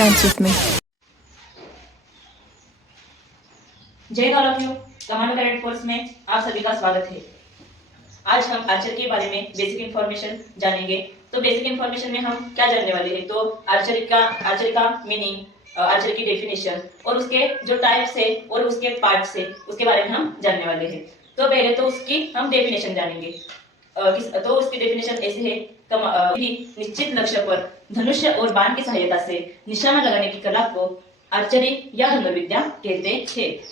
Dance with me. जय all of you. Commando cadet force में आप सभी का स्वागत है। आज हम आर्चर के बारे में बेसिक इंफॉर्मेशन जानेंगे। तो बेसिक इंफॉर्मेशन में हम क्या जानने वाले हैं, तो आर्चर का मीनिंग, आर्चर की डेफिनेशन और उसके जो टाइप्स है और उसके पार्ट्स है उसके बारे में हम जानने वाले हैं। तो पहले तो उसकी हम डेफिनेशन जानेंगे। तो उसकी डेफिनेशन ऐसे है, निश्चित लक्ष्य पर धनुष्य और बाण की सहायता से निशाना लगाने की कला को आर्चरी या धनुर्विद्या कहते हैं।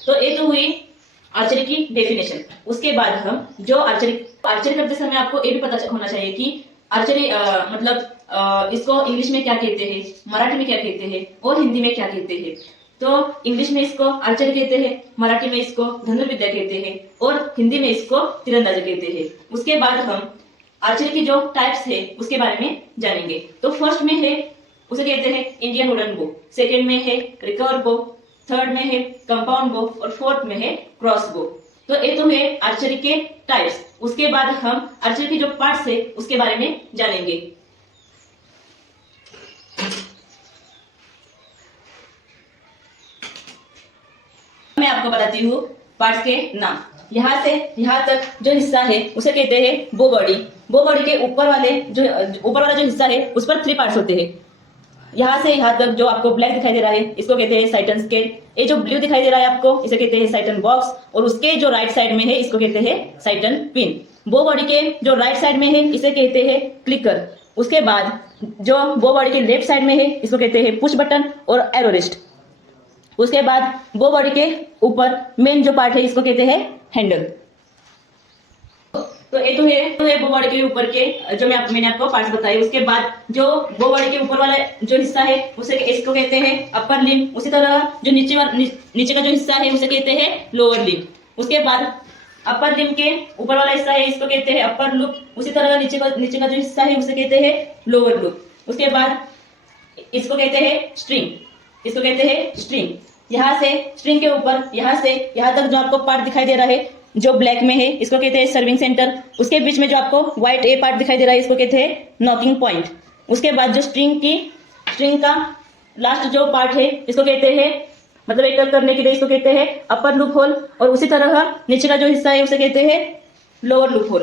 तो ये तो हुई आर्चरी की डेफिनेशन। उसके बाद हम जो आर्चरी करते समय आपको ये भी पता होना चाहिए कि आर्चरी इसको इंग्लिश में क्या कहते हैं, मराठी में क्या कहते हैं और हिंदी में क्या कहते हैं। तो इंग्लिश में इसको आर्चरी कहते हैं, मराठी में इसको धनुर्विद्या कहते हैं और हिंदी में इसको तीरंदाजी कहते हैं। उसके बाद हम आर्चरी की जो टाइप्स है उसके बारे में जानेंगे। तो फर्स्ट में है, उसे कहते हैं इंडियन वुडन बो, सेकेंड में है रिकवर बो, थर्ड में है कंपाउंड बो और फोर्थ में है क्रॉस बो। तो ये तो है आर्चरी के टाइप्स। उसके बाद हम आर्चरी के जो पार्ट्स है उसके बारे में जानेंगे। मैं आपको बताती हूँ पार्ट्स के नाम। यहाँ से यहाँ तक जो हिस्सा है उसे कहते हैं बो बॉडी। बो बॉडी के ऊपर वाला जो हिस्सा है उस पर 3 पार्ट्स होते हैं। यहाँ से यहाँ तक जो आपको ब्लैक दिखाई दे रहा है इसको कहते हैं साइटन स्केल। ये जो ब्लू दिखाई दे रहा है आपको इसे कहते हैं साइटन बॉक्स और उसके जो राइट साइड में है इसको कहते हैं साइटन पिन। बो बॉडी के जो राइट साइड में है इसे कहते हैं क्लिकर। उसके बाद जो बो बॉडी के लेफ्ट साइड में है इसको कहते हैं पुश बटन और एरो रिस्ट। उसके बाद बो बॉडी के ऊपर मेन जो पार्ट है इसको कहते हैं हैंडल। तो ये तो है बो बॉडी के ऊपर के जो मैंने आपको पार्ट्स बताए। उसके बाद जो बो बॉडी के ऊपर वाला जो हिस्सा है उसे इसको कहते हैं अपर लिम्ब। उसी तरह जो नीचे का जो हिस्सा है उसे कहते हैं लोअर लिम्ब। उसके बाद अपर लिम्ब के ऊपर वाला हिस्सा है इसको कहते हैं अपर लूप। उसी तरह नीचे का जो हिस्सा है उसे कहते हैं लोअर लूप। उसके बाद इसको कहते हैं स्ट्रिंग। यहाँ से स्ट्रिंग के ऊपर यहाँ से यहाँ तक जो आपको पार्ट दिखाई दे रहा है जो ब्लैक में है इसको कहते हैं सर्विंग सेंटर। उसके बीच में जो आपको व्हाइट ए पार्ट दिखाई दे रहा है इसको कहते हैं नॉकिंग पॉइंट। उसके बाद जो स्ट्रिंग का लास्ट जो पार्ट है इसको कहते हैं एक करने के लिए इसको कहते हैं अपर लूप होल और उसी तरह नीचे का जो हिस्सा है उसे कहते हैं लोअर लूप होल।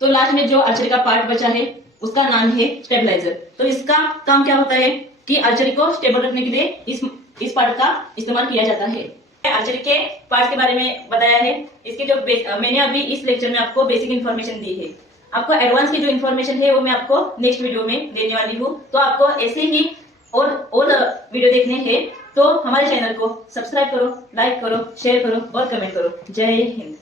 तो लास्ट में जो आर्चरी का पार्ट बचा है उसका नाम है स्टेबलाइजर। तो इसका काम क्या होता है कि आर्चरी को स्टेबल रखने के लिए इस पार्ट का इस्तेमाल किया जाता है। आर्चरी के पार्ट्स के बारे में बताया है। इसके जो मैंने अभी इस लेक्चर में आपको बेसिक इन्फॉर्मेशन दी है। आपको एडवांस की जो इन्फॉर्मेशन है वो मैं आपको नेक्स्ट वीडियो में देने वाली हूँ। तो आपको ऐसे ही और वीडियो देखने हैं तो हमारे चैनल को सब्सक्राइब करो, लाइक करो, शेयर करो और कमेंट करो। जय हिंद।